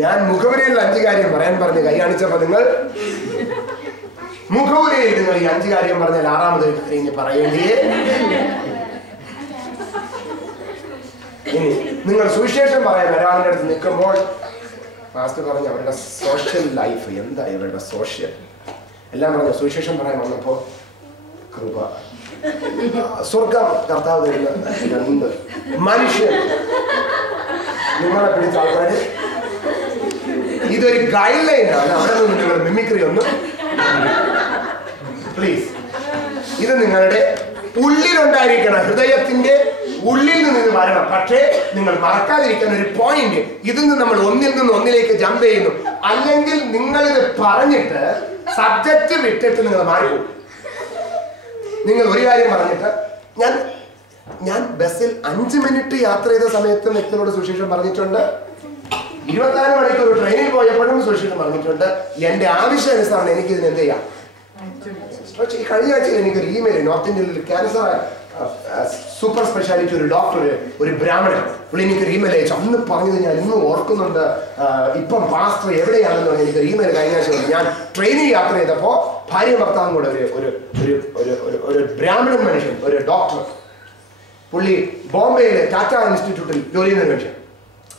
ഞാൻ മുഖവരിയിൽ 5 കാര്യം പറയാൻ പറഞ്ഞ് കൈ കാണിച്ചപ്പോ നിങ്ങൾ മുഖവരിയിൽ നിങ്ങൾ ഈ 5 കാര്യം പറഞ്ഞാൽ 6ാമത് കാര്യം പറയേണ്ടിയേ. ഇനി നിങ്ങൾ സുവിശേഷം പറയാൻ ഒരാളുടെ അടുത്ത് നിൽക്കുമ്പോൾ മാസ്റ്റർ പറഞ്ഞു അവരുടെ സോഷ്യൽ ലൈഫ് എന്താ, ഇവരുടെ സോഷ്യൽ എല്ലാം പറഞ്ഞു. സുവിശേഷം പറയാൻ വന്നപ്പോ കൃപ, സ്വർഗം കർത്താവ് തരുന്ന 2 മനുഷ്യൻ നിങ്ങളെ പിടിച്ച ആൾക്കാര്. ഇതൊരു ഗൈഡ് ലൈനാണ്. അവിടെ നിന്ന് നിങ്ങൾ മിമിക്രി ഒന്നും പ്ലീസ്. ഇത് നിങ്ങളുടെ ഉള്ളിലുണ്ടായിരിക്കണം, ഹൃദയത്തിന്റെ ഉള്ളിൽ നിന്ന് ഇത് വരണം. പക്ഷേ നിങ്ങൾ മറക്കാതിരിക്കുന്ന ഒരു പോയിന്റ്, ഇതിൽ നിന്ന് നമ്മൾ ഒന്നിൽ നിന്ന് ഒന്നിലേക്ക് ജമ്പ് ചെയ്യുന്നു. അല്ലെങ്കിൽ നിങ്ങളിത് പറഞ്ഞിട്ട് സബ്ജക്റ്റ് വിട്ടിട്ട് നിങ്ങൾ മാറിപ്പോകും. നിങ്ങൾ ഒരു കാര്യം പറഞ്ഞിട്ട് ഞാൻ ബസ്സിൽ 5 മിനിറ്റ് യാത്ര ചെയ്ത സമയത്ത് വ്യക്തികളോട് സുവിശേഷം പറഞ്ഞിട്ടുണ്ട്. 24 മണിക്കൂർ ട്രെയിനിൽ പോയപ്പോഴും സുവിശേഷം പറഞ്ഞിട്ടുണ്ട്. എന്റെ ആവശ്യാനുസരണം എനിക്ക് ഇതിന് എന്ത് ചെയ്യാം. കഴിഞ്ഞ ആഴ്ചയിൽ എനിക്കൊരു ഇമെയിൽ, നോർത്ത് ഇന്ത്യയിൽ ക്യാൻസർ സൂപ്പർ സ്പെഷ്യാലിറ്റി ഒരു ഡോക്ടർ, ഒരു ബ്രാഹ്മണൻ, പുള്ളി എനിക്കൊരു ഇമെയിൽ അയച്ചു. അന്ന് പറഞ്ഞത് ഞാൻ ഇന്നും ഓർക്കുന്നുണ്ട്. ഇപ്പം പാസ്റ്റർ എവിടെയാണെന്ന് പറഞ്ഞാൽ എനിക്കൊരു ഇമെയിൽ കഴിഞ്ഞ ആഴ്ച വന്നു. ഞാൻ ട്രെയിനിൽ യാത്ര ചെയ്തപ്പോൾ ഭാര്യ ഭർത്താവും കൂടെ ഒരു ബ്രാഹ്മണൻ മനുഷ്യൻ, ഒരു ഡോക്ടർ, പുള്ളി ബോംബെയിലെ ടാറ്റ ഇൻസ്റ്റിറ്റ്യൂട്ടിൽ ജോലി ചെയ്യുന്ന മനുഷ്യൻ.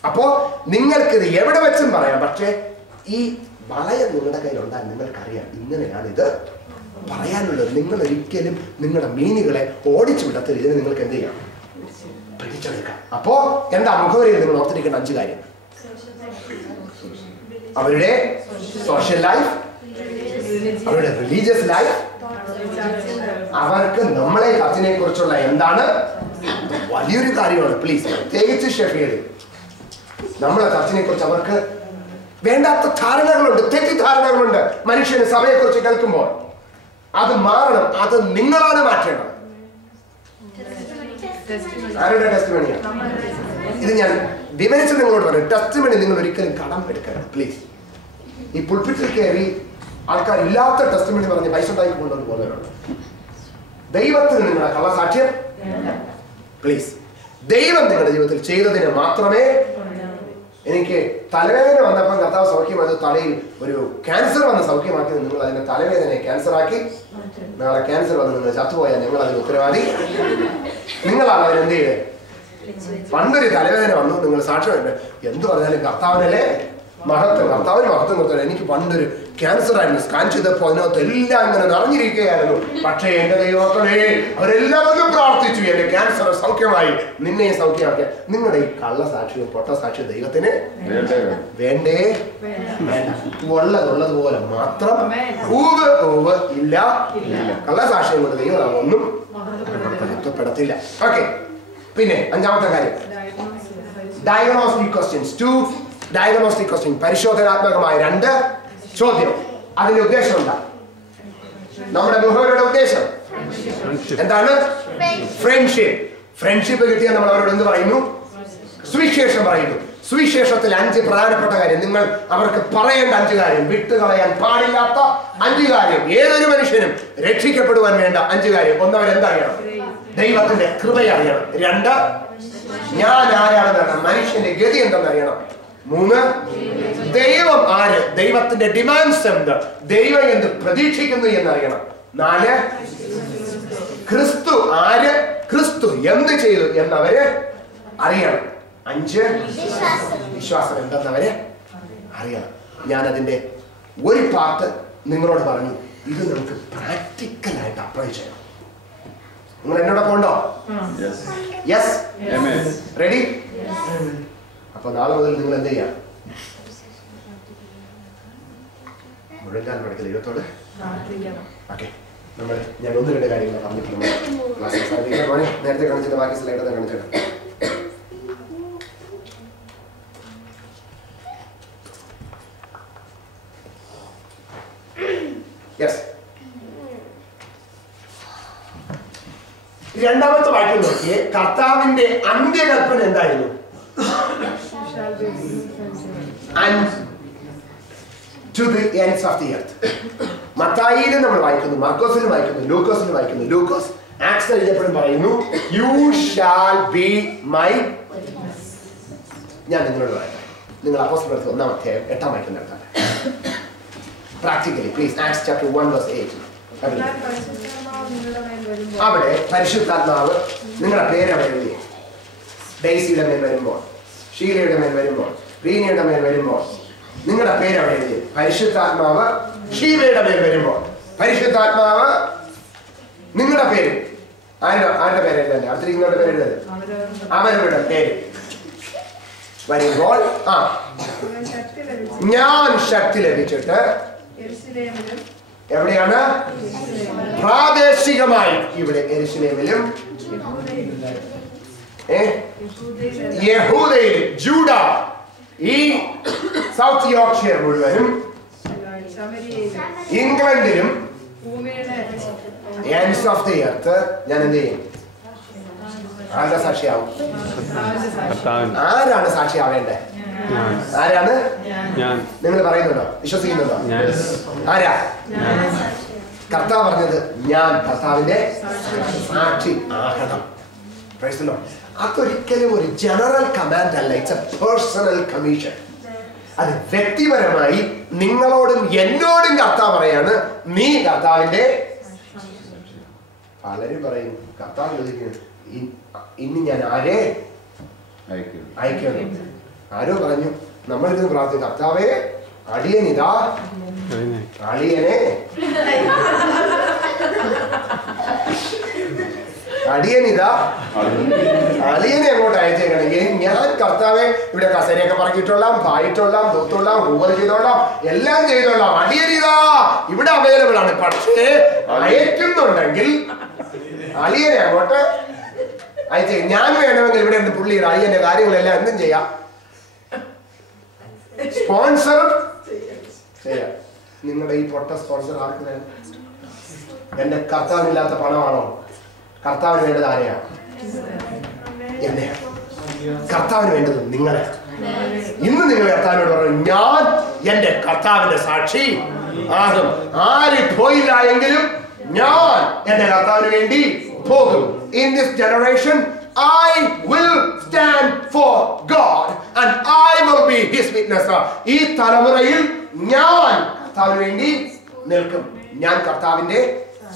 അപ്പോ നിങ്ങൾക്കിത് എവിടെ വെച്ചും പറയാം. പക്ഷേ ഈ വളയം നിങ്ങളുടെ കയ്യിലുണ്ടാൽ നിങ്ങൾക്കറിയാം ഇങ്ങനെയാണ് ഇത് പറയാനുള്ളത്. നിങ്ങൾ ഒരിക്കലും നിങ്ങളുടെ മീനുകളെ ഓടിച്ചു വിടത്തില്ല. ഇതിന് നിങ്ങൾക്ക് എന്ത് ചെയ്യാം, പിടിച്ചെടുക്കാം. അപ്പോ എന്താ മുഖവരിയിൽ നിങ്ങൾ ഓർത്തിരിക്കേണ്ട 5 കാര്യം? അവരുടെ സോഷ്യൽ ലൈഫ്, അവരുടെ റിലീജിയസ് ലൈഫ്, അവർക്ക് നമ്മളെ കത്തിനെ കുറിച്ചുള്ള എന്താണ് വലിയൊരു കാര്യമാണ്. പ്ലീസ്, പ്രത്യേകിച്ച് ഷെഫീൽഡ്, നമ്മളെ ചർച്ചിനെ കുറിച്ച് അവർക്ക് വേണ്ടാത്ത ധാരണകളുണ്ട്, തെറ്റിദ്ധാരണകളുണ്ട്. മനുഷ്യന് സഭയെ കുറിച്ച് കേൾക്കുമ്പോൾ അത് മാറണം. അത് നിങ്ങളാണ് മാറ്റേണ്ടത്. ആരുടെ ടെസ്റ്റിമണിയാണ് ഇത്? ഞാൻ വിവരിച്ച് നിങ്ങളോട് പറഞ്ഞു. ടെസ്റ്റിമണി നിങ്ങൾ ഒരിക്കലും കടം എടുക്കരുത് പ്ലീസ്. ഈ പുൾപിറ്റിൽ കയറി ആൾക്കാർ ഇല്ലാത്ത ടെസ്റ്റിമണി പറഞ്ഞ് പൈസ ഉണ്ടാക്കി കൊണ്ടുവന്ന് പോകുന്നവരുണ്ട്. ദൈവത്തിന് നിങ്ങളുടെ കള്ളസാക്ഷ്യം പ്ലീസ്. ദൈവം നിങ്ങളുടെ ജീവിതത്തിൽ ചെയ്തതിന് മാത്രമേ. എനിക്ക് തലവേദന വന്നപ്പോൾ കർത്താവ് സൗഖ്യമായത് തലയിൽ ഒരു ക്യാൻസർ വന്ന് സൗഖ്യമാക്കിയത്. നിങ്ങൾ അതിന്റെ തലവേദനയെ ക്യാൻസർ ആക്കി. നാളെ ക്യാൻസർ വന്ന് നിങ്ങൾ ചത്തുപോയാൽ നിങ്ങൾ അതിന് ഉത്തരവാദി. നിങ്ങളാണ് അതിന് എന്ത് ചെയ്തത്? പണ്ടൊരു തലവേദന വന്നു, നിങ്ങൾ സാക്ഷ്യമുണ്ട്. എന്ത് പറഞ്ഞാലും കർത്താവിനല്ലേ മഹത്വം, കർത്താവിന് മഹത്വം കൊടുത്തത്. എനിക്ക് പണ്ടൊരു ക്യാൻസർ ആയിരുന്നു, സ്കാൻ ചെയ്തപ്പോൾ അതിനകത്ത് എല്ലാം ഇങ്ങനെ നിറഞ്ഞിരിക്കുകയായിരുന്നു. പക്ഷേ എന്റെ ദൈവമക്കളെ അവരെല്ലാവരും പ്രാർത്ഥിച്ചു, എന്റെ ക്യാൻസർ സൗഖ്യമായി, നിന്നെ സൗഖ്യമാക്കിയ. നിങ്ങളുടെ ഈ കള്ളസാക്ഷിയും പൊട്ടസാക്ഷിയും ദൈവത്തിന് വേണ്ടേ? വേണ്ട. ഉള്ളതുപോലെ മാത്രം. ഊവ് ഇല്ല. കള്ളസാക്ഷ്യം കൊണ്ട് ദൈവം ഒന്നും മഹത്വപ്പെടത്തില്ല. ഓക്കെ, പിന്നെ 5ാമത്തെ കാര്യം, ഡയഗ്നോസ്റ്റിക് ക്വസ്റ്റ്യൻസ്. 2 ഡയഗ്നോസ്റ്റിക് ക്വസ്റ്റ്യൻ, പരിശോധനാത്മകമായ 2 ചോദ്യം. അതിന്റെ ഉദ്ദേശം എന്താ? നമ്മുടെ മുഖവരുടെ ഉദ്ദേശം എന്താണ്? ഫ്രണ്ട്ഷിപ്പ്. ഫ്രണ്ട്ഷിപ്പ് കിട്ടിയാൽ നമ്മൾ അവരോട് എന്ത് പറയുന്നു? സുവിശേഷം പറയുന്നു. സുവിശേഷത്തിൽ 5 പ്രധാനപ്പെട്ട കാര്യം, നിങ്ങൾ അവർക്ക് പറയേണ്ട 5 കാര്യം, വിട്ടുകളയാൻ പാടില്ലാത്ത 5 കാര്യം, ഏതൊരു മനുഷ്യനും രക്ഷിക്കപ്പെടുവാൻ വേണ്ട 5 കാര്യം. 1, അവരെന്തറിയണം? ദൈവത്തിന്റെ കൃപയെ അറിയണം. 2, ഞാൻ ആരാണെന്ന് അറിയണം, മനുഷ്യന്റെ ഗതി എന്തെന്നറിയണം. 3, ദൈവം ആര്, ദൈവത്തിന്റെ ഡിമാൻഡ്സ് എന്ത്, ദൈവം എന്ത് പ്രതീക്ഷിക്കുന്നു എന്നറിയണം. 4, ക്രിസ്തു ആര്, ക്രിസ്തു എന്ത് ചെയ്തു എന്നവര് അറിയണം. 5, വിശ്വാസം എന്തെന്നവര് അറിയണം. ഞാനതിന്റെ ഒരു പാർട്ട് നിങ്ങളോട് പറഞ്ഞു. ഇത് നമുക്ക് പ്രാക്ടിക്കലായിട്ട് അപ്ലൈ ചെയ്യണം. നിങ്ങൾ എന്നോടൊപ്പം ഉണ്ടോ? Yes, ready? അപ്പൊ നാളെ മുതൽ നിങ്ങൾ എന്ത് ചെയ്യാം? മുഴുവൻ പഠിക്കുന്ന ദൈവത്തോട്. ഓക്കെ, നമ്മൾ ഞാൻ 1-2 കാര്യങ്ങൾ പറഞ്ഞിട്ടുണ്ട്. നേരത്തെ കാണിച്ചിട്ട് ബാക്കി സ്ലൈഡ് കാണിച്ചിട്ട്. യെസ്, 2ാമത്തെ വാക്യം നോക്കിയേ. കർത്താവിന്റെ അന്ത്യകൽപ്പന എന്തായിരുന്നു? And to the ends of the earth. മത്തായിയിലും നമ്മൾ വായിക്കുന്നു, മാർക്കോസിലും വായിക്കുന്നു, ലൂക്കോസിലും വായിക്കുന്നു. ലൂക്കോസ് ആക്സ് എഴുതിയപ്പോഴും പറയുന്നു, you shall be my. ഞാൻ നിങ്ങളോട് പറയട്ടെ, നിങ്ങൾ അപ്പോസ്തലപ്രവൃത്തി 1-ാം അധ്യായം 8-ാം വാക്യം നടത്താട്ടെ. Practically please. Acts chapter 1:8. അവിടെ പരിശുദ്ധാത്മാവ് നിങ്ങളുടെ പേര് അവിടെ എഴുതി. ഡെയ്സിയുടെ മേൽ വരുമ്പോൾ, ഷീലയുടെ മേൽ വരുമ്പോൾ, റീനയുടെ മേൽ വരുമ്പോൾ നിങ്ങളുടെ പേര് അവിടെ എഴുതി. പരിശുദ്ധാത്മാവ് ഷീലയുടെ മേൽ വരുമ്പോൾ, പരിശുദ്ധാത്മാവ് നിങ്ങളുടെ പേര്, ആരുടെ പേര് എഴുതല്ലേ? അടുത്തിരിക്കുന്നവരുടെ പേര് എഴുതല്ലേ? അവരുടെ പേര് വരുമ്പോൾ ഞാൻ ശക്തി ലഭിച്ചിട്ട് എവിടെയാണ്? പ്രാദേശികമായി ഇവിടെ യെരുശലേമിലും യഹൂദയിലും ജൂഡ, ഈ സൗത്ത് യോർക്ക്ഷയർ മുഴുവനും, ഇംഗ്ലണ്ടിലും എൻഡ്സ് ഓഫ് ദി എർത്ത് ഞാൻ എന്ത് ചെയ്യും? ആരുടെ സാക്ഷിയാവും? ആരാണ് സാക്ഷിയാവേണ്ടേ? ആരാണ്? നിങ്ങൾ പറയുന്നുണ്ടോ? വിശ്വസിക്കുന്നുണ്ടോ? ആരാ? കർത്താവ് പറഞ്ഞത് ഞാൻ കർത്താവിന്റെ സാക്ഷി ആകണം. അതൊരിക്കലും ഒരു ജനറൽ കമാൻഡ് അല്ല. It's A personal commission. അത് വ്യക്തിപരമായി നിങ്ങളോടും എന്നോടും കർത്താവ് പറയാണ്, നീ കർത്താവിന്റെ. പലരും പറയും കർത്താവ് ചോദിക്കുന്നു, ഇനി ഞാൻ ആരെ അയക്കണം? ആരോ പറഞ്ഞു, നമ്മളിത് പ്രാർത്ഥിക്കും, കർത്താവേ അടിയനിതാ അളിയനെ അളിയനെ അങ്ങോട്ട് അയച്ചേക്കണമെങ്കിൽ ഞാൻ കർത്താവെ ഇവിടെ കസേരയൊക്കെ പറക്കിയിട്ടോളാം, പായിട്ടോളാം, തൂത്തോളാം, ഹൂവർ ചെയ്തോളാം, എല്ലാം ചെയ്തോളാം, അടിയനിതാ ഇവിടെ അവൈലബിൾ ആണ്. പക്ഷേ അയക്കുന്നുണ്ടെങ്കിൽ അളിയനെ അങ്ങോട്ട് അയച്ചേ. ഞാൻ വേണമെങ്കിൽ ഇവിടെ നിന്ന് പുള്ളി അളിയന്റെ കാര്യങ്ങളെല്ലാം എന്തും ചെയ്യാം, സ്പോൺസർ ചെയ്യാം. നിങ്ങളുടെ ഈ പൊട്ട സ്പോൺസർ ആർക്ക് വേണം? എന്റെ കർത്താവിനില്ലാത്ത പണമാണോ? കർത്താവിന് വേണ്ടത് ആരെയാ? എന്നെ. കർത്താവിന് വേണ്ടത് നിങ്ങളെ. ഇന്ന് നിങ്ങൾ കർത്താവിനോട് പറഞ്ഞു, ഞാൻ എന്റെ കർത്താവിന്റെ സാക്ഷി ആകും. ആര് പോയില്ല എങ്കിലും ഞാൻ എന്റെ കർത്താവിന് വേണ്ടി പോകും. In this generation I will stand for God and I will be his witness. ഈ തലമുറയിൽ ഞാൻ കർത്താവിന് വേണ്ടി നിൽക്കും. ഞാൻ കർത്താവിന്റെ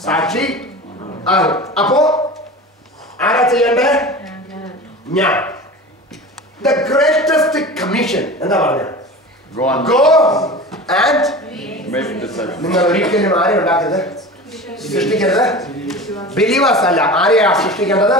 സാക്ഷി ആകും. അപ്പോ ആരാ ചെയ്യണ്ടേ? ഞാൻ. The greatest commission എന്താ പറഞ്ഞ? Go and നിങ്ങൾ ഒരിക്കലും ആരെ ഉണ്ടാക്കരുത്, സൃഷ്ടിക്കരുത്. ബിലീവേഴ്സ് അല്ല, ആരെയാ സൃഷ്ടിക്കേണ്ടത്?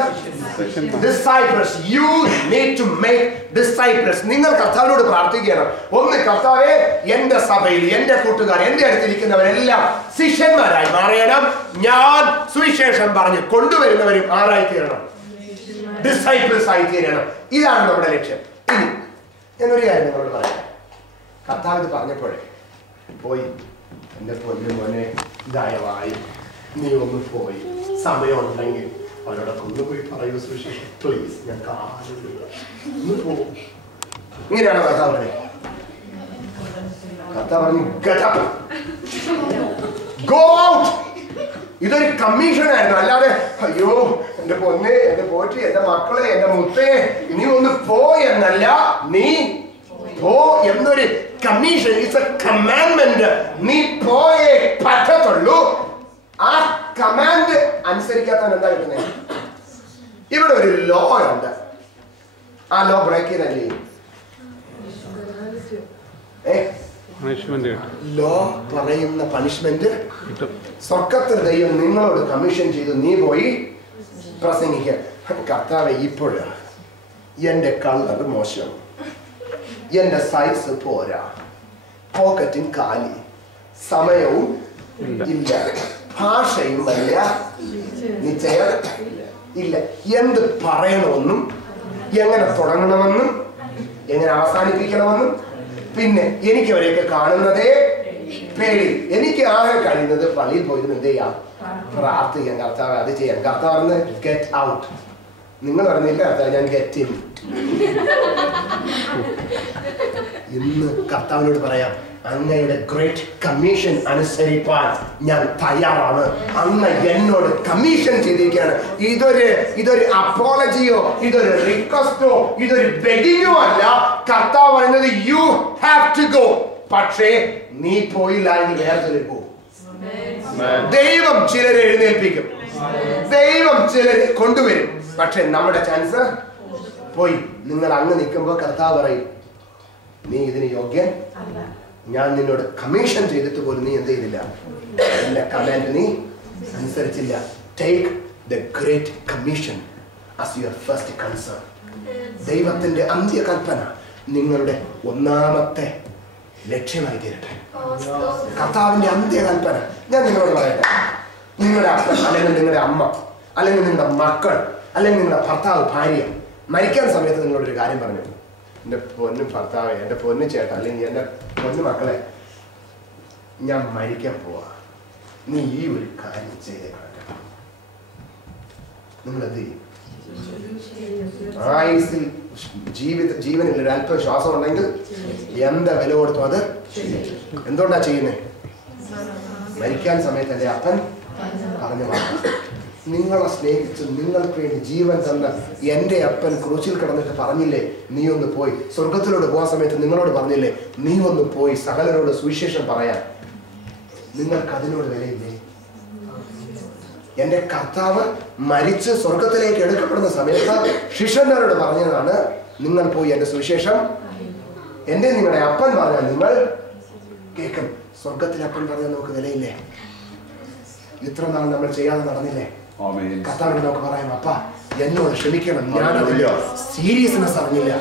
Disciples. You need to make disciples. നിങ്ങൾ കർത്താവിനോട് പ്രാർത്ഥിക്കണം. ഒന്ന്, കർത്താവേ എന്റെ സഭയിൽ എന്റെ കൂട്ടുകാർ എന്റെ അടുത്തിരിക്കുന്നവരെല്ലാം ശിഷ്യന്മാരായി മാറണം. ഞാൻ സുവിശേഷം പറഞ്ഞ് കൊണ്ടുവരുന്നവരും ആരായി തീരണം? ഡിസൈപ്പിൾസ് ആയി തീരണം. ഇതാണ് നമ്മുടെ ലക്ഷ്യം. ഇനി ഞാനൊരു കാര്യം നിങ്ങളോട് പറയാം. കർത്താവ് ഇത് പറഞ്ഞപ്പോഴേ പോയി, എന്റെ പൊന്നു മോനെ ദയവായി നീ ഒന്ന് പോയി, സമയമുണ്ടെങ്കിൽ അവരോടൊക്കെ ഒന്ന് പോയി പറയൂ സുവിശേഷം പ്ലീസ്, ഞാൻ ഒന്ന് പോകും. ഇങ്ങനെയാണോ കർത്താവ് പറഞ്ഞത്? കർത്താവ് പറഞ്ഞു get up, go out. ഇതൊരു കമ്മീഷൻ ആയിരുന്നു. അല്ലാതെ അയ്യോ എന്റെ പൊന്നെ, എന്റെ പോറ്റി, എന്റെ മക്കളെ, എന്റെ മുത്തേ, നീ ഒന്ന് പോ എന്നല്ല, നീ പോ എന്നൊരു കമ്മീഷൻ. It's A commandment. നീ പോയേ പറ്റത്തുള്ളൂ. ആ കമാൻഡ് അനുസരിക്കാത്തവൻ എന്താ കിട്ടുന്നത്? ഇവിടെ ഒരു ലോ ഉണ്ട്. ആ ലോ ബ്രേക്ക് ചെയ്തല്ലേ ലോ പറയുന്ന പണിഷ്മെന്റ് സ്വർഗത്തിൽ ദൈവം നിങ്ങളോട് കമ്മീഷൻ ചെയ്തു, നീ പോയി പ്രസംഗിക്ക. കർത്താവെ ഇപ്പോഴ് എന്റെ കളർ മോശം, എന്റെ സൈസ് പോരാ, പോക്കറ്റും കാലി, സമയവും ഇല്ല, ഭാഷയും വല്ല നിശ്ചയം ഇല്ല. എന്ത് പറയണമെന്നും എങ്ങനെ തുടങ്ങണമെന്നും എങ്ങനെ അവസാനിപ്പിക്കണമെന്നും, പിന്നെ എനിക്ക് അവരെയൊക്കെ കാണുന്നതേ പേടി. എനിക്ക് ആകെ കഴിയുന്നത് പള്ളിയിൽ പോയിരുന്നു എന്ത് ചെയ്യാം, പ്രാർത്ഥിക്കാം. കർത്താവ് അത് ചെയ്യാം. കർത്താവ് ഗെറ്റ് ഔട്ട്. നിങ്ങൾ പറഞ്ഞില്ല കർത്താവ് ഞാൻ ഗെറ്റ് ഇൻ. ഇന്ന് കർത്താവിനോട് പറയാം, അങ്ങയുടെ ഗ്രേറ്റ് കമ്മീഷൻ അനുസരിപ്പാൻ ഞാൻ തയ്യാറാണ്. അങ്ങ് എന്നോട് കമ്മീഷൻ ചെയ്തിരിക്കുകയാണ്. ഇതൊരു അപ്പോളജിയോ ഇതൊരു റിക്വസ്റ്റോ ഇതൊരു ബെഗിങ്ങോ അല്ല. കർത്താവ് പറയുന്നത് യു ഹാവ് ടു ഗോ. പക്ഷേ നീ പോയില്ല എങ്കിൽ വേറെ ചിലർ പോകും. ദൈവം ചിലരെ എഴുന്നേൽപ്പിക്കും, ദൈവം ചിലരെ കൊണ്ടുവരും. പക്ഷെ നമ്മുടെ ചാൻസ് പോയി. നിങ്ങൾ അങ്ങ് നിൽക്കുമ്പോൾ കർത്താവ് പറയും, നീ ഇതിന് യോഗ്യൻ, ഞാൻ നിന്നോട് കമ്മീഷൻ ചെയ്തിട്ട് പോലും നീ എന്ത് ചെയ്തില്ല, എന്റെ കമാൻഡ് നീ അനുസരിച്ചില്ല. Take the great commission as your first concern. ദൈവത്തിന്റെ അന്ത്യകൽപ്പന നിങ്ങളുടെ ഒന്നാമത്തെ ലക്ഷ്യമായി തീരട്ടെ. കർത്താവിന്റെ അന്ത്യകൽപ്പന ഞാൻ നിങ്ങളോട് പറയട്ടെ. നിങ്ങളുടെ അപ്പൻ അല്ലെങ്കിൽ നിങ്ങളുടെ അമ്മ അല്ലെങ്കിൽ നിങ്ങളുടെ മക്കൾ അല്ലെങ്കിൽ നിങ്ങളുടെ ഭർത്താവ് ഭാര്യ മരിക്കാൻ സമയത്ത് നിങ്ങളോടൊരു കാര്യം പറഞ്ഞു, എൻ്റെ പൊന്നു ഭർത്താവ്, എൻ്റെ പൊന്നു ചേട്ടാ അല്ലെങ്കിൽ എൻ്റെ പൊന്നു മക്കളെ, ഞാൻ മരിക്കാൻ പോവാ, നീ ഈ ഒരു കാര്യം ചെയ്തേ കാണട്ടെ. നിങ്ങൾ എന്ത് ചെയ്യും? ആയുസിൽ ജീവനിൽ ഒരു അല്പം ശ്വാസം ഉണ്ടെങ്കിൽ എന്താ വില കൊടുത്തു അത് എന്തുകൊണ്ടാ ചെയ്യുന്നത്? മരിക്കാൻ സമയത്ത് എൻ്റെ അപ്പൻ പറഞ്ഞു വാങ്ങാം. നിങ്ങളെ സ്നേഹിച്ച് നിങ്ങൾക്ക് വേണ്ടി ജീവൻ തന്ന എൻ്റെ അപ്പൻ ക്രൂശിൽ കിടന്നിട്ട് പറഞ്ഞില്ലേ, നീ ഒന്ന് പോയി സ്വർഗത്തിലോട്ട് പോകാൻ സമയത്ത് നിങ്ങളോട് പറഞ്ഞില്ലേ, നീ ഒന്ന് പോയി സകലരോട് സുവിശേഷം പറയാൻ. നിങ്ങൾക്ക് അതിനോട് വിലയില്ലേ? എൻ്റെ കർത്താവ് മരിച്ച് സ്വർഗത്തിലേക്ക് എടുക്കപ്പെടുന്ന സമയത്ത് ശിഷ്യന്മാരോട് പറഞ്ഞതാണ്, നിങ്ങൾ പോയി എൻ്റെ സുവിശേഷം എൻ്റെ നിങ്ങളുടെ അപ്പൻ പറഞ്ഞാൽ നിങ്ങൾ കേൾക്കും. സ്വർഗത്തിലെ അപ്പൻ പറഞ്ഞാൽ നമുക്ക് വിലയില്ലേ? ഇത്ര നാൾ നമ്മൾ ചെയ്യാതെ നടന്നില്ലേ? കർത്താവിനോട് നമുക്ക് പറയാം, അപ്പ എന്നോട് ക്ഷമിക്കണം, ഞാൻ അതിന്റെ സീരിയസ്നെസ് അറിഞ്ഞില്ല.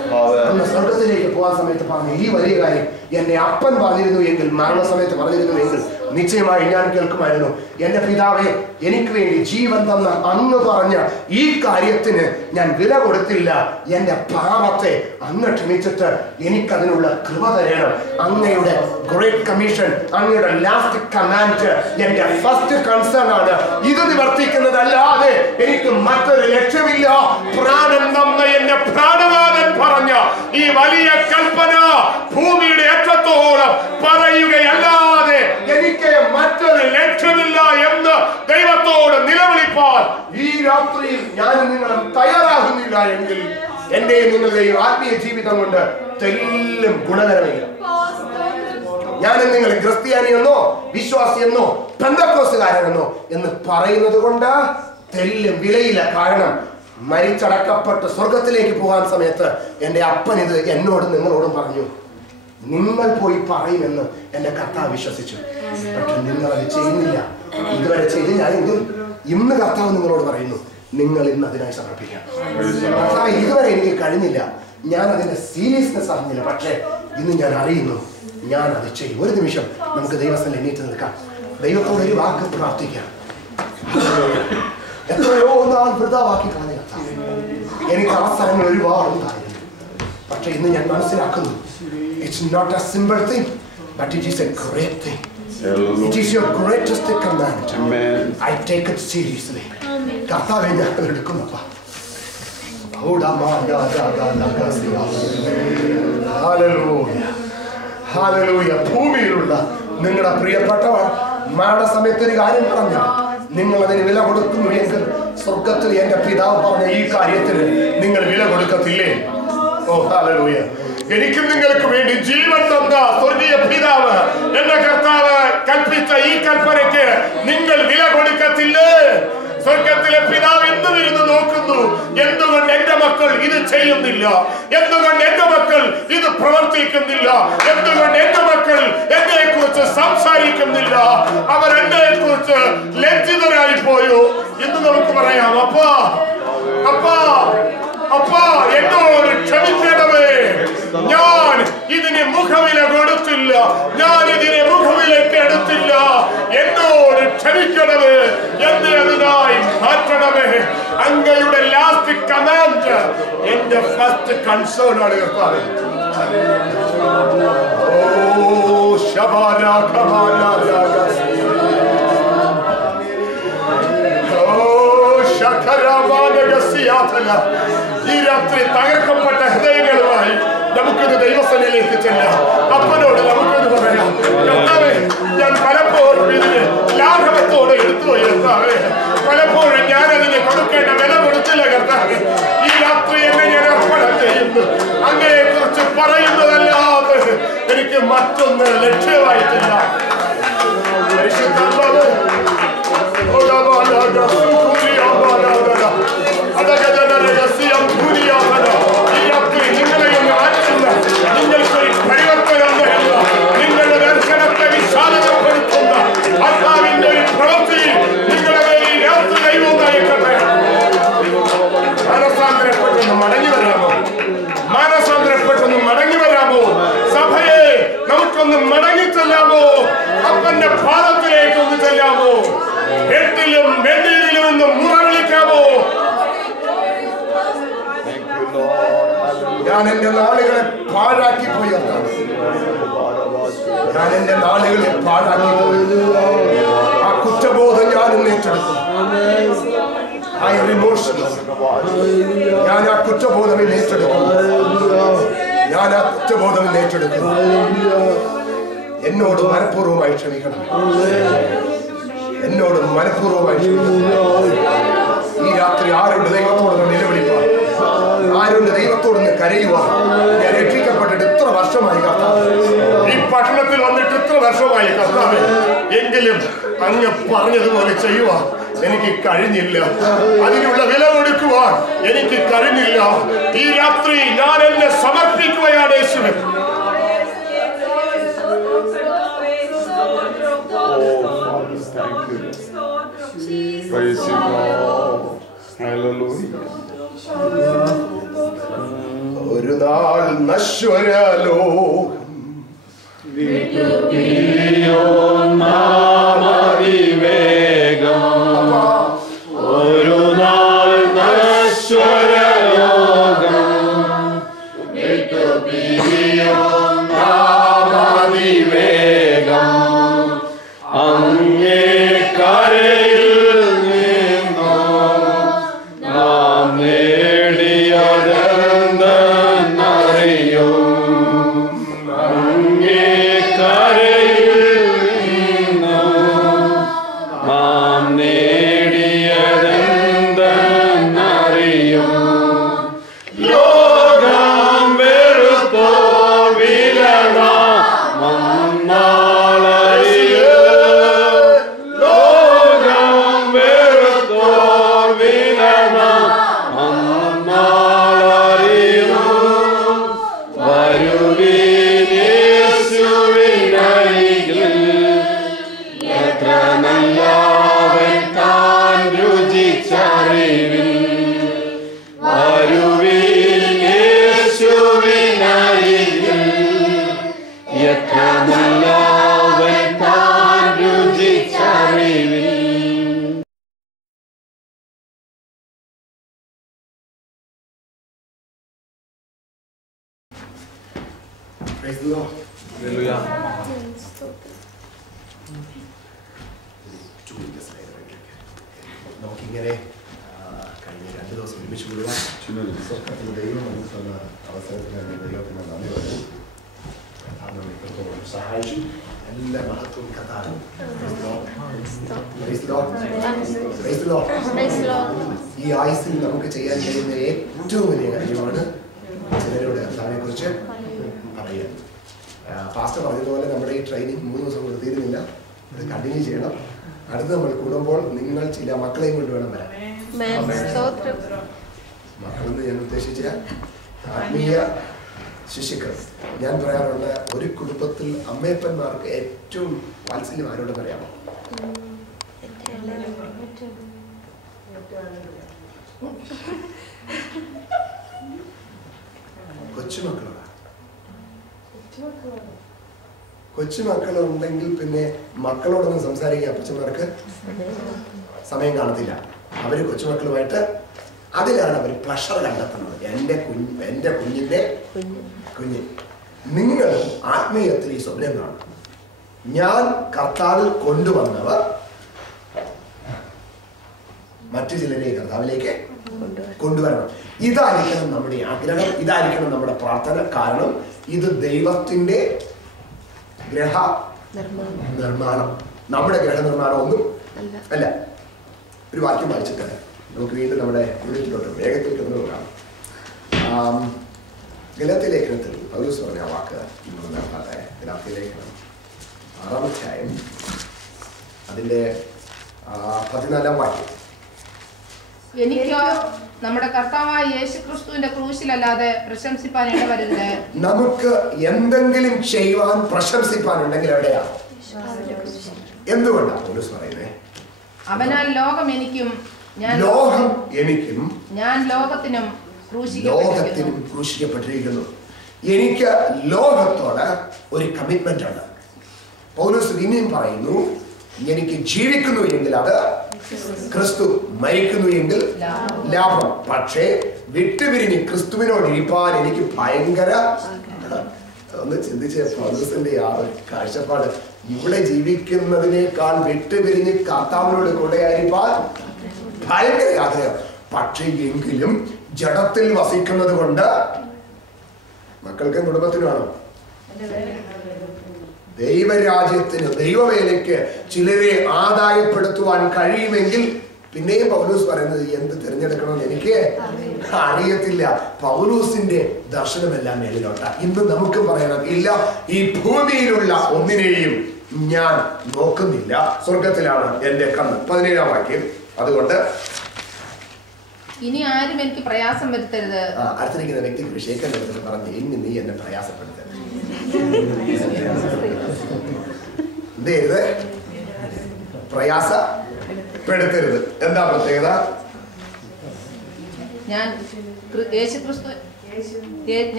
അന്ന് സ്വർഗത്തിലേക്ക് പോകാൻ സമയത്ത് പറഞ്ഞ ഈ വലിയ കാര്യം എന്റെ അപ്പൻ പറഞ്ഞിരുന്നു എങ്കിൽ, മരണസമയത്ത് പറഞ്ഞിരുന്നു എങ്കിൽ നിശ്ചയമായി ഞാൻ കേൾക്കുമായിരുന്നു. എന്റെ പിതാവേ, എനിക്ക് വേണ്ടി ജീവൻ തന്ന അങ്ങ് പറഞ്ഞ ഈ കാര്യത്തിന് ഞാൻ വില കൊടുത്തില്ല. എന്റെ പാപത്തെ അങ്ങ് ക്ഷമിച്ചിട്ട് എനിക്കതിനുള്ള കൃപ തരണം. അങ്ങയുടെ ഗ്രേറ്റ് കമ്മീഷൻ, അങ്ങയുടെ ലാസ്റ്റ് കമാൻഡ് എന്റെ ഫസ്റ്റ് കൺസേൺ ആണ്. ഇത് നിവർത്തിക്കുന്നതല്ലാതെ എനിക്ക് മറ്റൊരു ലക്ഷ്യമില്ല. പ്രാണൻ തന്ന എന്റെ പ്രാണനാഥൻ പറഞ്ഞ ഈ വലിയ കൽപ്പന ഭൂമിയുടെ അറ്റത്തോളം പറയുകയല്ലാതെ എനിക്ക് മറ്റൊരു ലക്ഷ്യമില്ല എന്ന് ദൈവത്തോട് നിലവിളിപ്പാൻ ഈ രാത്രിയിൽ ഞാൻ നിങ്ങളും തയ്യാറാകുന്നില്ല എങ്കിൽ എന്റെയും നിങ്ങളുടെയും ആത്മീയ ജീവിതം കൊണ്ട് തെല്ലും ഗുണകരമില്ല. ഞാനും നിങ്ങൾ ക്രിസ്ത്യാനിയെന്നോ വിശ്വാസിയെന്നോ പെന്തക്കോസ്തുകാരനെന്നോ എന്ന് പറയുന്നത് കൊണ്ട് തെല്ലും വിലയില്ല. കാരണം മരിച്ചടക്കപ്പെട്ട് സ്വർഗത്തിലേക്ക് പോകാൻ സമയത്ത് എൻ്റെ അപ്പൻ ഇത് എന്നോടും നിങ്ങളോടും പറഞ്ഞു, നിങ്ങൾ പോയി പറയുമെന്ന് എൻ്റെ കർത്താവ് വിശ്വസിച്ചു. പക്ഷെ നിങ്ങൾ അത് ചെയ്യുന്നില്ല, ഇതുവരെ ചെയ്തില്ല എങ്കിൽ ഇന്ന് കർത്താവ് നിങ്ങളോട് പറയുന്നു, നിങ്ങൾ ഇന്ന് അതിനായി സമർപ്പിക്കാം. കർത്താവ്, ഇതുവരെ എനിക്ക് കഴിഞ്ഞില്ല, ഞാൻ അതിന്റെ സീരിയസ്നെസ് അറിഞ്ഞില്ല, പക്ഷേ ഇന്ന് ഞാൻ അറിയുന്നു, ഞാൻ അത് ചെയ്യും. ഒരു നിമിഷം നമുക്ക് ദൈവസ്ഥലം എണീറ്റ് നിൽക്കാം, ദൈവത്തോട് ഒരു വാക്ക് പ്രാർത്ഥിക്കാം. എത്രയോ നാൾ വൃതാവാക്കി കളഞ്ഞ എനിക്ക് അവസരങ്ങൾ ഒരുപാടുണ്ടായിരുന്നു. പക്ഷെ ഇന്ന് ഞാൻ മനസ്സിലാക്കുന്നു, it's not a simple thing, but it is a great thing. It is your greatest command. I take it seriously. കർത്താവേ, ഞാൻ എടുക്കുന്നപ്പാ. ഭൂമിയിലുള്ള നിങ്ങളുടെ പ്രിയപ്പെട്ടവർ മരണസമയത്ത് ഒരു കാര്യം പറഞ്ഞു, നിങ്ങൾ അതിന് വില കൊടുക്കുന്നു എങ്കിൽ സ്വർഗത്തിൽ എന്റെ പിതാവ് പറഞ്ഞ ഈ കാര്യത്തിന് നിങ്ങൾ വില കൊടുക്കത്തില്ലേ? ഓ ഹല്ലേലൂയ. എനിക്കും നിങ്ങൾക്ക് വേണ്ടി ജീവൻ തന്ന സ്വർഗീയ പിതാവ് എന്റെ കർത്താവ് കൽപ്പിച്ച ഈ കൽപ്പനയ്ക്ക് നിങ്ങൾ വില കൊടുക്കത്തില്ലേ? സ്വർഗത്തിലെ പിതാവ് എന്ന് ഇരുന്ന് നോക്കുന്നു, എന്തുകൊണ്ട് എന്റെ മക്കൾ ഇത് ചെയ്യുന്നില്ല, എന്തുകൊണ്ട് എന്റെ മക്കൾ ഇത് പ്രവർത്തിക്കുന്നില്ല, എന്തുകൊണ്ട് എന്റെ മക്കൾ എന്നെ കുറിച്ച് സംസാരിക്കുന്നില്ല, അവർ എന്നെ കുറിച്ച് ലജ്ജിതരായി പോയോ? ഇന്ന് നമുക്ക് പറയാം, അപ്പാ അപ്പാ അപ്പാ എന്നോട് ക്ഷമിക്കണമേ, ഞാൻ ഇതിന് മുഖവില കൊടുത്തില്ല, ഞാൻ ഇതിനെ മുഖവിലേക്ക് എടുത്തില്ല, എന്നോട് ക്ഷമിക്കണമേ, എന്നെ അതിനായി മാറ്റണമേ. അങ്ങയുടെ ലാസ്റ്റ് കമാൻഡ് എന്റെ ഫസ്റ്റ് കൺസേൺ ആണ്. ഓ ശബാന കമാന ഈ രാത്രി തകർക്കപ്പെട്ട ഹൃദയങ്ങളുമായി നമുക്കിത് ദൈവസേനയിലേക്ക് ചെല്ലാം. അപ്പനോട് നമുക്കിത് പറയാം, കർത്താവേ, ഞാൻ പലപ്പോഴും ഇതിന് ലാഘവത്തോടെ എടുത്തുപോയി കർത്താവേ. പലപ്പോഴും ഞാൻ അതിന് കൊടുക്കേണ്ട വില കൊടുത്തില്ല കർത്താവേ. ഈ രാത്രി എന്നെ ഞാൻ അർപ്പണം ചെയ്യുന്നു. അങ്ങയെ കുറിച്ച് പറയുന്നതല്ലാതെ എനിക്ക് മറ്റൊന്ന് ലക്ഷ്യമായിട്ടില്ല. നിങ്ങൾക്കൊരു പരിവർത്തനം തരുന്ന, നിങ്ങളുടെ ദർശനത്തെ വിശാലതപ്പെടുത്തുന്ന ആത്മാവിന്റെ ഒരു പ്രവൃത്തി നിങ്ങളുടെ ഈ രാത്രി ദൈവം നയിക്കട്ടെ. മാനസാന്തരപ്പെട്ടൊന്ന് മടങ്ങി വരാമോ? മാനസാന്തരപ്പെട്ടൊന്ന് മടങ്ങി വരാമോ? സഭയെ നമുക്കൊന്ന് മടങ്ങി ചെല്ലാമോ? അപ്പന്റെ പാദത്തിലേക്ക് ഒന്ന് ചെല്ലാമോ? എട്ടിലും വെണ്ണീരിലും ഒന്ന് മുറവിളിക്കാമോ? ഞാൻ എന്റെ നാളുകളെ പാഴാക്കി പോയി. ഞാൻ എന്റെ നാളുകളെ പാഴാക്കി പോയി. ആ കുറ്റബോധം ഞാൻ ഏറ്റെടുക്കും. ഞാൻ ആ കുറ്റബോധം ഏറ്റെടുക്കും. ഞാൻ ആ കുറ്റബോധം ഏറ്റെടുക്കും. എന്നോട് മനഃപൂർവ്വമായി ക്ഷമിക്കണം. എന്നോട് മനഃപൂർവ്വമായി ക്ഷമിക്കണം. ഈ രാത്രി ആരുണ്ട് ദൈവത്തോടൊന്ന് നിലവിളിക്കുക? ആരുണ്ട് ദൈവത്തോടൊന്ന് കരയുക? ഞാൻ രക്ഷിക്കപ്പെട്ടിട്ട് ഇത്ര വർഷമായി കർത്താവ്, ഈ പട്ടണത്തിൽ വന്നിട്ട് ഇത്ര വർഷമായി കർത്താവേ, എങ്കിലും അങ്ങ് പറഞ്ഞതുപോലെ ചെയ്യുവാൻ എനിക്ക് കഴിഞ്ഞില്ല. അതിനുള്ള വില കൊടുക്കുവാൻ എനിക്ക് കഴിഞ്ഞില്ല. ഈ രാത്രി ഞാൻ എന്നെ സമർപ്പിക്കുകയാണ് യേശുവേ. ഒരു നാൾ നശ്വരലോകം ഒരു നാൾ നശ്വരലോകം നാമതിവേഗം അങ്ങേ കരയിൽ നിന്നു നാം നേടിയതെന്തെന്നറിയും. അങ്ങേ കരയിൽ നിന്നു നാം നേടിയതെന്തെന്നറിയും. ലോകം വെറുത്തോ വില നാം വന്നാളറിയോ. ലോകം വെറുത്തോ വില നാം വന്നാളറിയോ. വരുവിൻ യേശുവിനരികിൽ, എത്ര നല്ലവൻ താൻ രുചിച്ചറിവിൻ. വരുവിൻ യേശുവിനരികിൽ, എത്ര നല്ലവൻ താൻ രുചിച്ചറിവിൻ. Praise the Lord. നമുക്കിങ്ങനെ കഴിഞ്ഞ 2 ദിവസം ഒരുമിച്ച് കൂടുവാൻ സ്വർഗ്ഗത്തിൽ ദൈവം നമുക്ക് തന്ന അവസരത്തിനാണ് ദൈവത്തിന് നന്ദി പറയുന്നു. കർത്താവ് നമ്മെ ഇത്രത്തോളം സഹായിച്ചു. എല്ലാ മഹത്വവും കർത്താവ്. Praise the Lord. Praise the Lord. ഈ ആയുസ്സിൽ നമുക്ക് ചെയ്യാൻ കഴിയുന്ന ഏറ്റവും വലിയ കാര്യമാണ് ചിലരോട് കർത്താവിനെ കുറിച്ച് പറയുക. ഫാസ്റ്റ് പറഞ്ഞതുപോലെ നമ്മുടെ ഈ ട്രെയിനിങ് 3 ദിവസം കൊണ്ട് തീരുന്നില്ല. ഇത് കണ്ടിന്യൂ ചെയ്യണം. അടുത്ത് നമ്മൾ കൂടുമ്പോൾ നിങ്ങൾ ചില മക്കളെയും കൊണ്ട് വേണം വരാൻ. മക്കളെന്ന് ഞാൻ ഉദ്ദേശിച്ച ആത്മീയ ശിശുക്കൾ. ഞാൻ പറയാറുണ്ട്, ഒരു കുടുംബത്തിൽ അമ്മയപ്പന്മാർക്ക് ഏറ്റവും വാത്സല്യം ആരോടും അറിയാമോ? കൊച്ചുമക്കളോട്. കൊച്ചുമക്കളുണ്ടെങ്കിൽ പിന്നെ മക്കളോടൊന്നും സംസാരിക്കാൻ അപ്പച്ചന്മാർക്ക് സമയം കാണത്തില്ല. അവര് കൊച്ചുമക്കളുമായിട്ട് അതിലാണ് അവർ പ്ലഷർ കണ്ടെത്തുന്നത്. എൻ്റെ കുഞ്ഞിൻ്റെ കുഞ്ഞ്. നിങ്ങൾ ആത്മീയത്തിൽ ഈ സ്വപ്നം കാണും. ഞാൻ കർത്താവിൽ കൊണ്ടുവന്നവർ മറ്റു ചിലരെ കർത്താവിലേക്ക് കൊണ്ടുവരണം. ഇതായിരിക്കണം നമ്മുടെ ആഗ്രഹം, ഇതായിരിക്കണം നമ്മുടെ പ്രാർത്ഥന. കാരണം ഇത് ദൈവത്തിന്റെ ഗ്രഹ നിർമ്മാണം, നമ്മുടെ ഗ്രഹനിർമ്മാണം ഒന്നും അല്ല. ഒരു വാക്യം വായിച്ചിട്ട് നമുക്ക് വീണ്ടും നമ്മുടെ യൂണിറ്റിലോട്ട് വേഗത്തിൽ കിടന്നു നോക്കാം. ഗലാത്യ ലേഖനത്തിൽ പൗലോസ് പറഞ്ഞ ആ വാക്ക് ഗലാത്യ ലേഖനം 6-ാം അധ്യായം അതിന്റെ 14-ാം വാക്യം. എനിക്കോ നമ്മുടെ കർത്താവായ യേശുക്രിസ്തുവിന്റെ ക്രൂശിലല്ലാതെ പ്രശംസിപ്പാൻ ഇടവരരുത്. നമുക്ക് എന്തെങ്കിലും ചെയ്യുവാൻ പ്രശംസിപ്പാനുണ്ടെങ്കിൽ എവിടെയാണ്? എന്തുകൊണ്ടാണ് പൗലോസ് പറയുന്നത്? അവനാൽ ലോകം എനിക്കും ഞാൻ ലോകത്തിനും ക്രൂശിക്കപ്പെട്ടിരിക്കുന്നു. എനിക്ക് ലോകത്തോട് ഒരു കമ്മിറ്റ്മെന്റ് ഉണ്ട്. പൗലോസ് ഇനിയും പറയുന്നു, എനിക്ക് ജീവിക്കുന്നു എങ്കിൽ അത് ക്രിസ്തു, മരിക്കുന്നു എങ്കിൽ ലാഭം. പക്ഷേ വിട്ടുപിരിഞ്ഞ് ക്രിസ്തുവിനോട് ഇരിപ്പാൻ എനിക്ക് ഭയങ്കര. ഒന്ന് ചിന്തിച്ച് പൗലോസിന്റെ ആ ഒരു കാഴ്ചപ്പാട്, ഇവിടെ ജീവിക്കുന്നതിനേക്കാൾ വിട്ടുപിരിഞ്ഞ് കർത്താവിനോട് കൂടെയായിരിക്കാൻ ഭയങ്കര ആഗ്രഹം. പക്ഷേ എങ്കിലും ജഡത്തിൽ വസിക്കുന്നത് കൊണ്ട് മക്കൾക്കും കുടുംബത്തിനുമാണോ? ദൈവരാജ്യത്തിന്, ദൈവവേലയ്ക്ക് ചിലരെ ആദായപ്പെടുത്തുവാൻ കഴിയുമെങ്കിൽ പിന്നെയും പൗലോസ് പറയുന്നത് എന്ത് തിരഞ്ഞെടുക്കണമെന്ന് എനിക്ക് അറിയത്തില്ല. പൗലോസിന്റെ ദർശനമെല്ലാം മേലിലോട്ട. ഇന്ന് നമുക്ക് പറയണം, ഇല്ല, ഈ ഭൂമിയിലുള്ള ഒന്നിനെയും ഞാൻ നോക്കുന്നില്ല, സ്വർഗത്തിലാണ് എന്റെ കണ്ണ്. 17-ാം വാക്യം. അതുകൊണ്ട് ഇനി ആരും എനിക്ക് പ്രയാസം വരുത്തരുത്. അടുത്തിരിക്കുന്ന വ്യക്തിക്ക് വിഷയിക്കാൻ പറഞ്ഞു, ഇനി നീ എന്നെ പ്രയാസപ്പെടുത്തരുത്. പ്രയാസപ്പെടുത്തരുത്. എന്താ പ്രത്യേകത?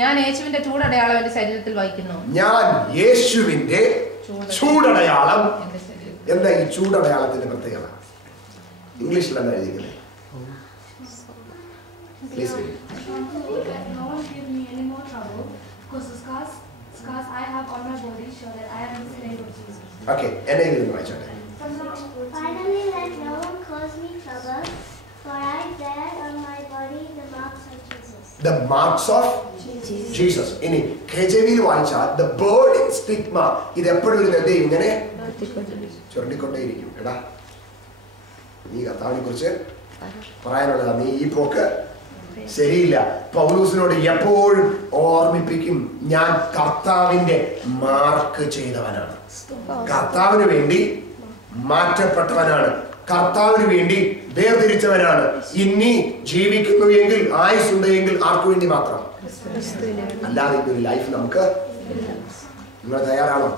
ഞാൻ യേശുവിന്റെ ചൂടടയാളം എന്റെ ശരീരത്തിൽ വഹിക്കുന്നു. ഞാൻ യേശുവിന്റെ ചൂടടയാളം. എന്താ ഈ ചൂടടയാളത്തിന്റെ പ്രത്യേകത? ഇംഗ്ലീഷിലാണ് എഴുതിക്കുന്നത്. I have on my body show that I am the slave of Jesus. Okay, എന്നെങ്കിലും വായിച്ചോട്ടെ. Finally, let no one cause me trouble, for I bear on my body the marks of Jesus. The marks of Jesus. ഇനി KJV-യിൽ വായിച്ചാൽ the burning stigma. ഇത് എപ്പോഴും ഒരു നെല്ല് ഇങ്ങനെ ചുരണ്ടിക്കൊണ്ടേയിരിക്കും. എടാ, നീ കർത്താവിനെ കുറിച്ച് പറയാനുള്ളതാ, നീ ഈ പോക്ക് ശരിയില്ല. പൗലോസിനോട് എപ്പോഴും ഓർമ്മിപ്പിക്കും, ഞാൻ കർത്താവിന്റെ മാർക്ക് ചെയ്തവനാണ്, കർത്താവിന് വേണ്ടി മാറ്റപ്പെട്ടവനാണ്, കർത്താവിന് വേണ്ടി വേർതിരിച്ചവനാണ്. ഇനി ജീവിക്കുന്നു എങ്കിൽ, ആയുസ്സുണ്ട് എങ്കിൽ ആർക്കു വേണ്ടി മാത്രം, അല്ലാതെ ഇന്നൊരു ലൈഫ് നമുക്ക്. നിങ്ങൾ തയ്യാറാണോ?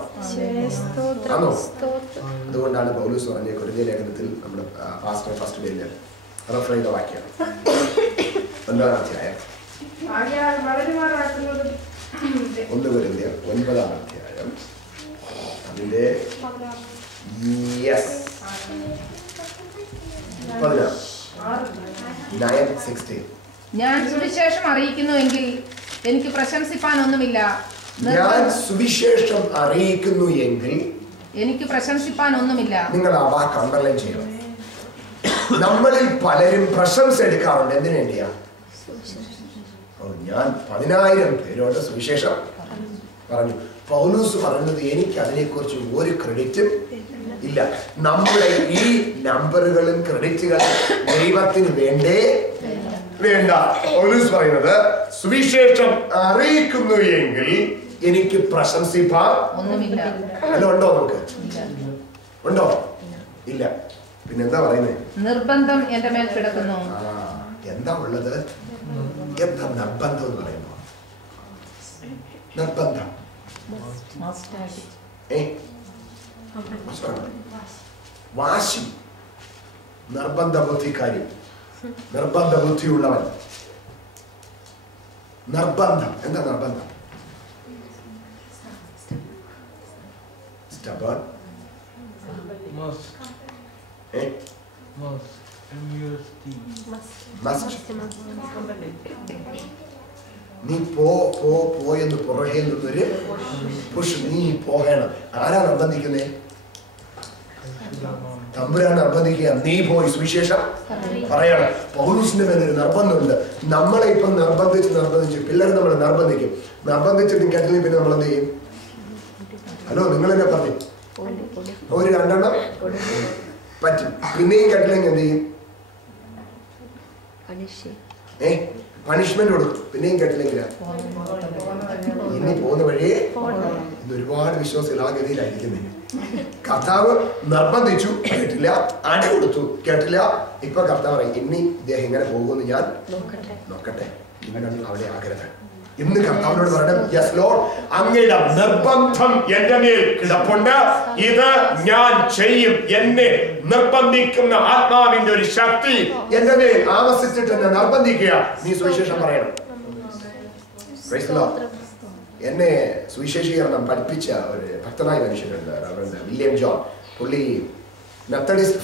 ആണോ? അതുകൊണ്ടാണ് പൗലോസ് പറഞ്ഞ കൊരിന്ത്യർ ലേഖനത്തിൽ നമ്മുടെ പാസ്റ്റർ ഫസ്റ്റ് ഡേയില് റെഫർ ചെയ്ത വാക്യം 9-ാം അധ്യായം. 1 കൊരിന്ത്യർ 9-ാം അധ്യായം അതിന്റെ 9:16. ഞാൻ സുവിശേഷം അറിയിക്കുന്നു എങ്കിൽ എനിക്ക് പ്രശംസിപ്പാനൊന്നുമില്ല. ഞാൻ സുവിശേഷം അറിയിക്കുന്നു എങ്കിൽ എനിക്ക് പ്രശംസിപ്പാനൊന്നുമില്ല. നിങ്ങൾ ആ വാക്ക് അണ്ടർലൈൻ ചെയ്യണം. നമ്മളിൽ പലരും പ്രശംസ എടുക്കാറുണ്ട്. എന്തിനു വേണ്ടിയാ? ഞാൻ 10,000 പേരോട് സുവിശേഷം പറഞ്ഞു. പൗലോസ് പറഞ്ഞത്, എനിക്ക് അതിനെക്കുറിച്ച് ഒരു ക്രെഡിറ്റും ഇല്ല. നമ്മുടെ ഈ നമ്പറുകളും ക്രെഡിറ്റുകളും ദൈവത്തിന് വേണ്ട. പൗലോസ് പറയുന്നത്, സുവിശേഷം അറിയിക്കുന്നു എങ്കിൽ എനിക്ക് പ്രശംസിപ്പാൻ ഒന്നുമില്ല. അല്ല, ഉണ്ടോ? നമുക്ക് ഉണ്ടോ? ഇല്ല. പിന്നെന്താ പറയുന്നത്? നിർബന്ധം എന്റെ മേൽ കിടക്കുന്നു. എന്താ ഉള്ളത്? എന്താ നിർബന്ധം എന്ന് പറയുമ്പോ? നിർബന്ധം വാശി, നിർബന്ധ ബുദ്ധിക്കാരി, നിർബന്ധ ബുദ്ധിയുള്ളവൻ. നിർബന്ധം. എന്താ നിർബന്ധം? stubborn. Must. Must. Must. നീ പോയെന്ന് പുറകെ നിന്നൊരു പുഷ്. നീ പോകണം. ആരാ നിർബന്ധിക്കുന്നേ? തമ്പുരാൻ നിർബന്ധിക്കുക, നീ പോയി സുവിശേഷം പറയണം. പൗലോസിന്റെ മേലെ ഒരു നിർബന്ധമുണ്ട്. നമ്മളെ ഇപ്പം നിർബന്ധിച്ച് പിള്ളേർ നമ്മളെ നിർബന്ധിച്ചിട്ട് കേട്ടില്ലെങ്കിൽ പിന്നെ നമ്മൾ എന്ത് ചെയ്യും? ഹലോ, നിങ്ങളെന്നെ പറഞ്ഞു ഒരു 2 എണ്ണം പറ്റും, പിന്നെയും കേട്ടില്ലെങ്കിൽ എന്ത് ചെയ്യും? പണിഷ്മെന്റ് കൊടുക്കും. പിന്നെയും കേട്ടില്ലെങ്കിൽ ഇനി പോകുന്ന വഴിയെ ഇന്ന് ഒരുപാട് വിശ്വാസികൾ ആ ഗതിയിലായിരിക്കുന്നില്ല. കർത്താവ് നിർബന്ധിച്ചു, കേട്ടില്ല, അടി കൊടുത്തു, കേട്ടില്ല. ഇപ്പൊ കർത്താവ് പറയും, ഇനി ഇദ്ദേഹം ഇങ്ങനെ പോകുമെന്ന് ഞാൻ നോക്കട്ടെ. ഇവനാണ് അവിടെ ആഗ്രഹം. ഇന്ന് കർത്താവിനോട് പറയണം, യെസ് ലോർഡ്, അങ്ങയുടെ നിർബന്ധം എന്റെ മേൽ കിടപ്പുണ്ട്, ഇത് ഞാൻ ചെയ്യും. എന്നെ നിർബന്ധിക്കുന്ന ആത്മാവിന്റെ ഒരു ശക്തി എന്റെ മേൽ ആവസിച്ചിട്ട് എന്നെ നിർബന്ധിക്കുക, നീ സുവിശേഷം പറയണം. Praise the Lord. എന്നെ സുവിശേഷീകരണം പഠിപ്പിച്ച ഒരു ഭക്തനായ മനുഷ്യനുണ്ട്, റവറൻഡ് വില്യം ജോൺ. പുള്ളി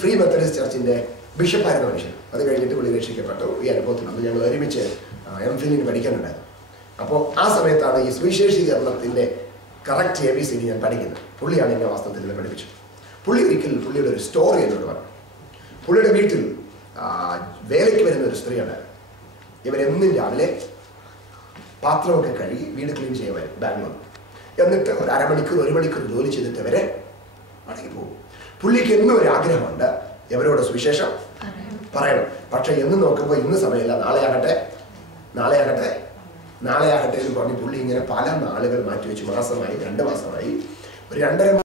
ഫ്രീ മെത്തഡിസ്റ്റ് ചർച്ചിന്റെ ബിഷപ്പായിരുന്ന മനുഷ്യൻ. അത് കഴിഞ്ഞിട്ട് പുള്ളി രക്ഷിക്കപ്പെട്ടു. ഈ അനുഭവത്തിൽ അന്ന് ഞങ്ങൾ ഒരുമിച്ച് MPhil പഠിക്കാനുണ്ടായിരുന്നു. അപ്പോൾ ആ സമയത്താണ് ഈ സുവിശേഷീകരണത്തിന്റെ കറക്റ്റ് ABCD ഞാൻ പഠിക്കുന്നത്. പുള്ളിയാണ് എന്നെ വാസ്തവത്തിൽ ഇത് പഠിപ്പിച്ചത്. പുള്ളി ഒരിക്കൽ പുള്ളിയുടെ ഒരു സ്റ്റോറി എന്നോട് പറഞ്ഞു. പുള്ളിയുടെ വീട്ടിൽ വേലയ്ക്ക് വരുന്ന ഒരു സ്ത്രീയാണ്. ഇവരെന്നും രാവിലെ പാത്രമൊക്കെ കഴുകി വീട് ക്ലീൻ ചെയ്യുവാൻ ബാംഗ്ലൂർ. എന്നിട്ട് ഒരു 1/2 മണിക്കൂർ 1 മണിക്കൂർ ജോലി ചെയ്തിട്ട് അവരെ മടങ്ങി പോകും. പുള്ളിക്ക് എന്നും ഒരു ആഗ്രഹമുണ്ട്, എവരോട് സുവിശേഷം പറയണം. പക്ഷെ എന്ന് നോക്കുമ്പോൾ ഇന്ന് സമയമില്ല, നാളെ ആകട്ടെ എന്ന് പറഞ്ഞ് പുള്ളി ഇങ്ങനെ പല നാളുകൾ മാറ്റിവെച്ചു. മാസമായി, 2 മാസമായി, ഒരു 2.5